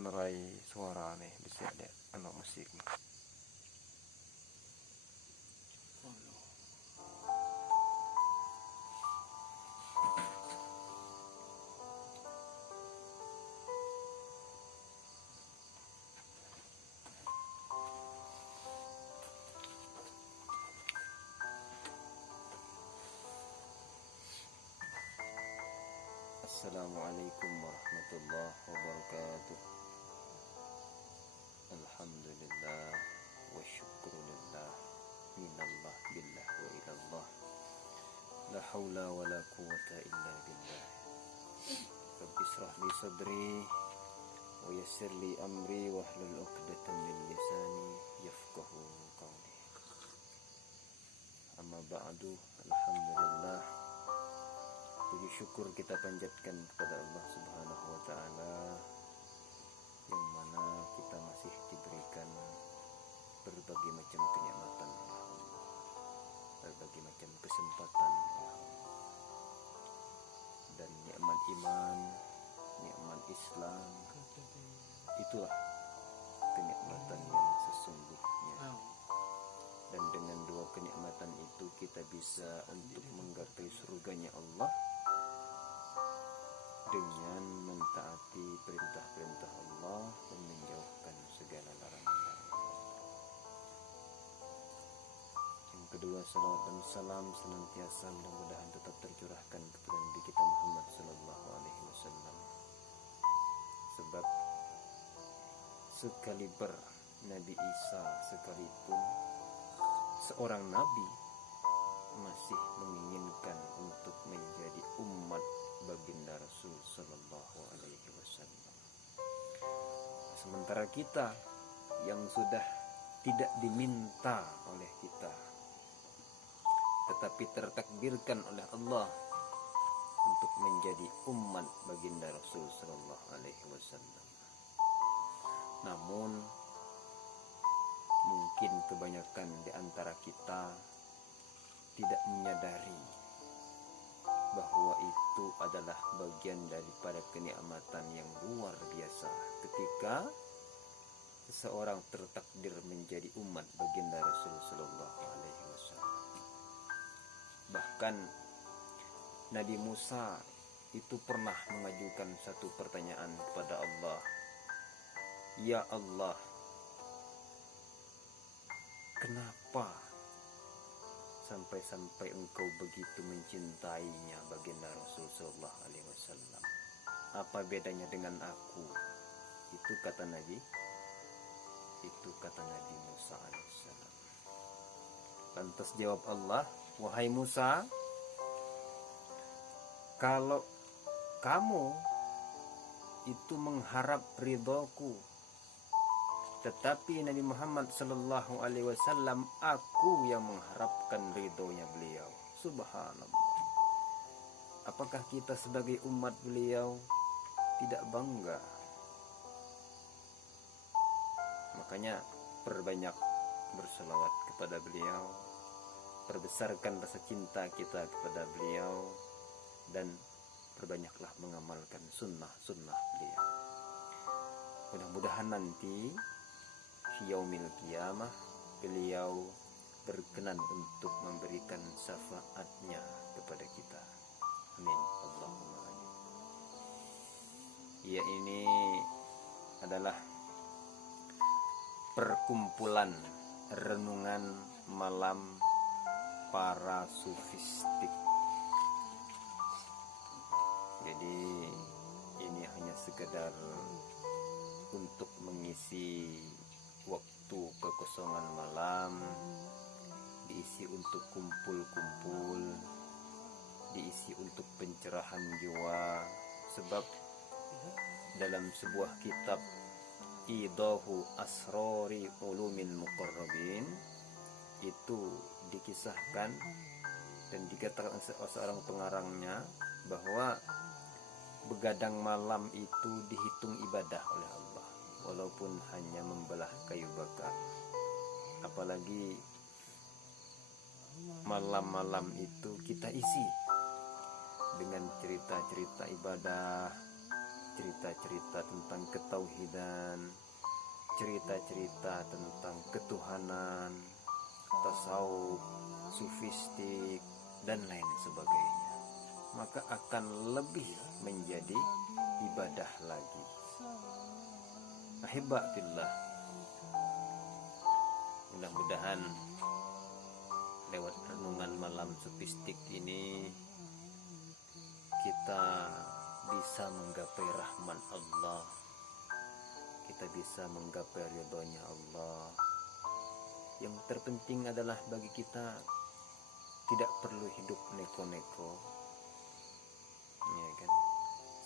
nerai suara nih bisa ada anak musik nih. Assalamualaikum warahmatullahi wabarakatuh. Alhamdulillah wa syukrulillah minallah billah wa ilallah. La hawla wa la quwata illa billah. Rabbi israh li sadri wa yassir li amri wa hlul 'uqdatam min lisani yafqahu qawli. Amma ba'du, alhamdulillah. Puji syukur kita panjatkan kepada Allah Subhanahu wa taala yang mana kita masih diberikan berbagai macam kenikmatan, berbagai macam kesempatan, dan nikmat iman, nikmat Islam. Itulah kenikmatan yang sesungguhnya. Dan dengan dua kenikmatan itu kita bisa untuk menggapai surganya Allah dengan mentaati perintah-perintah Allah dan menjauhkan segala larangan-larangan Allah. Yang kedua, salawat dan salam senantiasa mudah-mudahan tetap tercurahkan kepada Nabi kita Muhammad sallallahu alaihi wasallam. Sebab sekaliber Nabi Isa sekalipun seorang nabi masih menginginkan untuk menjadi umat baginda Rasul sallallahu alaihi wasallam. Sementara kita yang sudah tidak diminta oleh kita, tetapi tertakdirkan oleh Allah untuk menjadi umat baginda Rasul sallallahu alaihi wasallam. Namun mungkin kebanyakan di antara kita tidak menyadari bahwa itu adalah bagian daripada kenikmatan yang luar biasa ketika seseorang tertakdir menjadi umat baginda Rasul sallallahu alaihi wasallam. Bahkan Nabi Musa itu pernah mengajukan satu pertanyaan kepada Allah. Ya Allah, kenapa sampai engkau begitu mencintainya baginda Rasul sallallahu alaihi wasallam? Apa bedanya dengan aku? Itu kata Nabi Musa alaihissalam. Lantas jawab Allah, wahai Musa, kalau kamu itu mengharap ridhoku, tetapi Nabi Muhammad sallallahu alaihi wasallam, aku yang mengharapkan ridhonya beliau. Subhanallah. Apakah kita sebagai umat beliau tidak bangga? Makanya perbanyak berselawat kepada beliau, perbesarkan rasa cinta kita kepada beliau, dan perbanyaklah mengamalkan sunnah-sunnah beliau. Mudah-mudahan nanti yaumil qiyamah beliau berkenan untuk memberikan syafaatnya kepada kita. Amin. Allahumma amin. Ya, ini adalah perkumpulan renungan malam para sufistik. Jadi ini hanya sekedar untuk mengisi waktu kekosongan malam, diisi untuk kumpul-kumpul, diisi untuk pencerahan jiwa. Sebab dalam sebuah kitab Idahu Asrori Ulumin Muqarrabin itu dikisahkan dan dikatakan seorang pengarangnya bahwa begadang malam itu dihitung ibadah oleh Allah, walaupun hanya membelah kayu bakar. Apalagi malam-malam itu kita isi dengan cerita-cerita ibadah, cerita-cerita tentang ketauhidan, cerita-cerita tentang ketuhanan, tasawuf, sufistik, dan lain sebagainya, maka akan lebih menjadi ibadah lagi. Ahibatillah, mudah-mudahan lewat renungan malam sufistik ini kita bisa menggapai rahmat Allah, kita bisa menggapai ridhonya Allah. Yang terpenting adalah bagi kita tidak perlu hidup neko-neko, ya kan?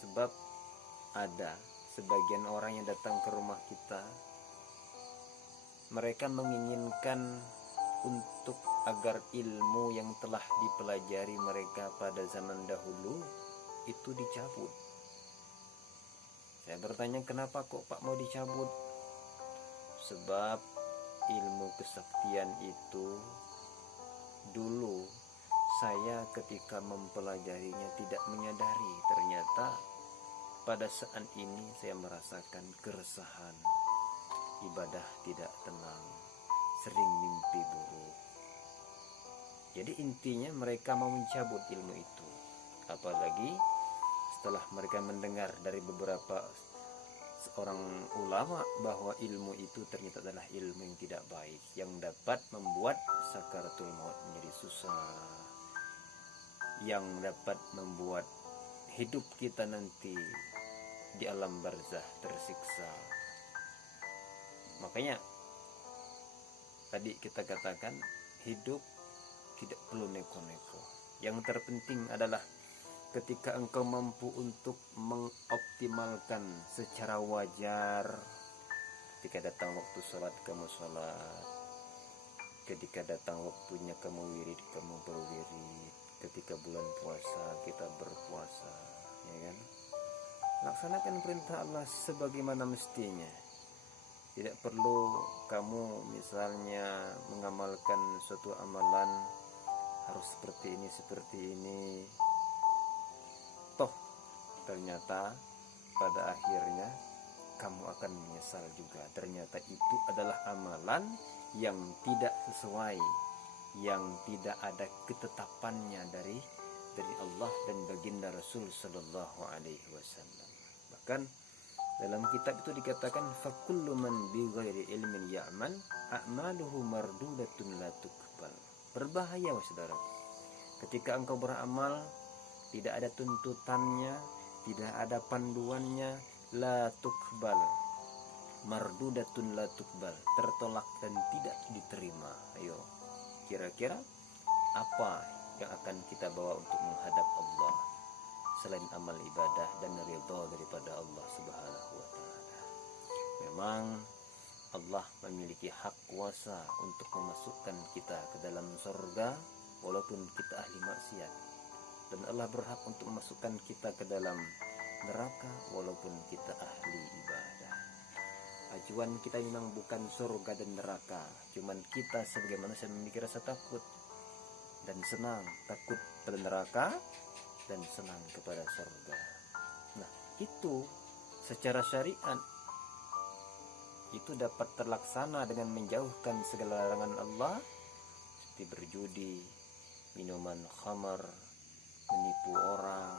Sebab ada sebagian orang yang datang ke rumah kita, mereka menginginkan untuk agar ilmu yang telah dipelajari mereka pada zaman dahulu itu dicabut. Saya bertanya, kenapa kok Pak mau dicabut? Sebab ilmu kesaktian itu dulu saya ketika mempelajarinya tidak menyadari, ternyata pada saat ini saya merasakan keresahan, ibadah tidak tenang, sering mimpi buruk. Jadi intinya mereka mau mencabut ilmu itu. Apalagi setelah mereka mendengar dari beberapa seorang ulama bahwa ilmu itu ternyata adalah ilmu yang tidak baik, yang dapat membuat sakaratul maut menjadi susah, yang dapat membuat hidup kita nanti di alam barzah tersiksa. Makanya tadi kita katakan hidup tidak perlu neko-neko. Yang terpenting adalah ketika engkau mampu untuk mengoptimalkan secara wajar, ketika datang waktu sholat kamu sholat, ketika datang waktunya kamu wirid kamu berwirid, ketika bulan puasa kita berpuasa, ya kan? Laksanakan perintah Allah sebagaimana mestinya. Tidak perlu kamu misalnya mengamalkan suatu amalan harus seperti ini. Toh ternyata pada akhirnya kamu akan menyesal juga. Ternyata itu adalah amalan yang tidak sesuai, yang tidak ada ketetapannya dari Allah dan baginda Rasul Sallallahu Alaihi Wasallam. Bahkan dalam kitab itu dikatakan fakullu man bighairi ilmin ya'mal a'maluhu mardudatun la tuqbal. Berbahaya saudara, ketika engkau beramal tidak ada tuntutannya, tidak ada panduannya, la tuqbal, mardudatun la tuqbal, tertolak dan tidak diterima. Ayo, kira-kira apa yang akan kita bawa untuk menghadap Allah selain amal ibadah dan ridha daripada Allah Subhanahu wa taala? Memang Allah memiliki hak kuasa untuk memasukkan kita ke dalam surga walaupun kita ahli maksiat, dan Allah berhak untuk memasukkan kita ke dalam neraka walaupun kita ahli ibadah. Tujuan kita memang bukan surga dan neraka, cuman kita sebagai manusia memiliki rasa takut dan senang, takut pada neraka dan senang kepada surga. Nah, itu secara syariat itu dapat terlaksana dengan menjauhkan segala larangan Allah seperti berjudi, minuman khamar, menipu orang,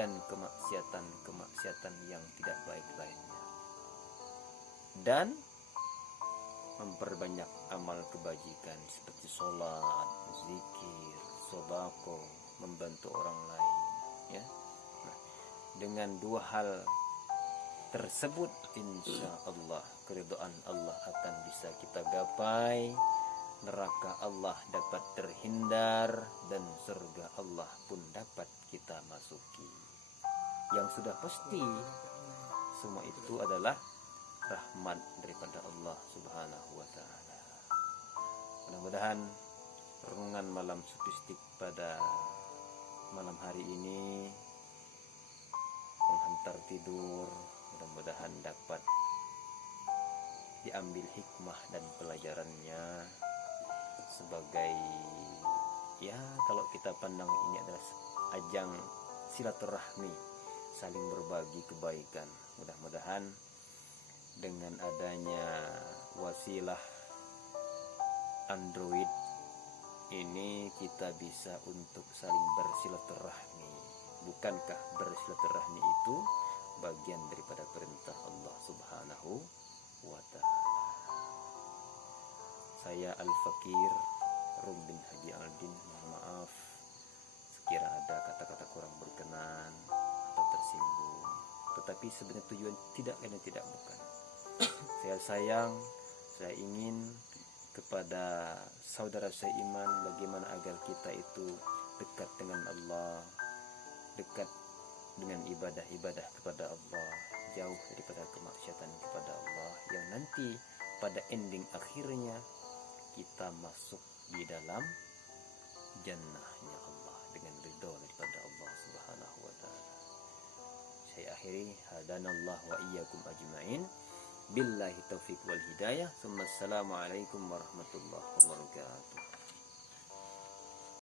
dan kemaksiatan yang tidak baik lainnya. Dan memperbanyak amal kebajikan seperti sholat, zikir, sodako, membantu orang lain, ya. Nah, dengan dua hal tersebut insya Allah keridhaan Allah akan bisa kita gapai, neraka Allah dapat terhindar, dan surga Allah pun dapat kita masuki. Yang sudah pasti semua itu adalah rahmat daripada Allah Subhanahu wa taala. Mudah-mudahan renungan malam sufistik pada malam hari ini menghantar tidur, mudah-mudahan dapat diambil hikmah dan pelajarannya sebagai, ya kalau kita pandang ini adalah ajang silaturahmi, saling berbagi kebaikan. Mudah-mudahan dengan adanya wasilah Android ini kita bisa untuk saling bersilaturahmi. Bukankah bersilaturahmi itu bagian daripada perintah Allah Subhanahu wa Ta'ala? Saya Al-Fakir Rum bin Haji Aldin, mohon maaf sekira ada kata-kata kurang berkenan atau tersinggung. Tetapi sebenarnya tujuan tidak lain dan tidak bukan. Saya sayang, saya ingin kepada saudara seiman bagaimana agar kita itu dekat dengan Allah, dekat dengan ibadah-ibadah kepada Allah, jauh daripada kemaksiatan kepada Allah, yang nanti pada ending akhirnya kita masuk di dalam jannahnya Allah dengan ridho daripada Allah Subhanahu wa Ta'ala. Saya akhiri, hadanallahu wa iyyakum ajmain. Billahi taufiq wal hidayah. Assalamualaikum warahmatullahi wabarakatuh.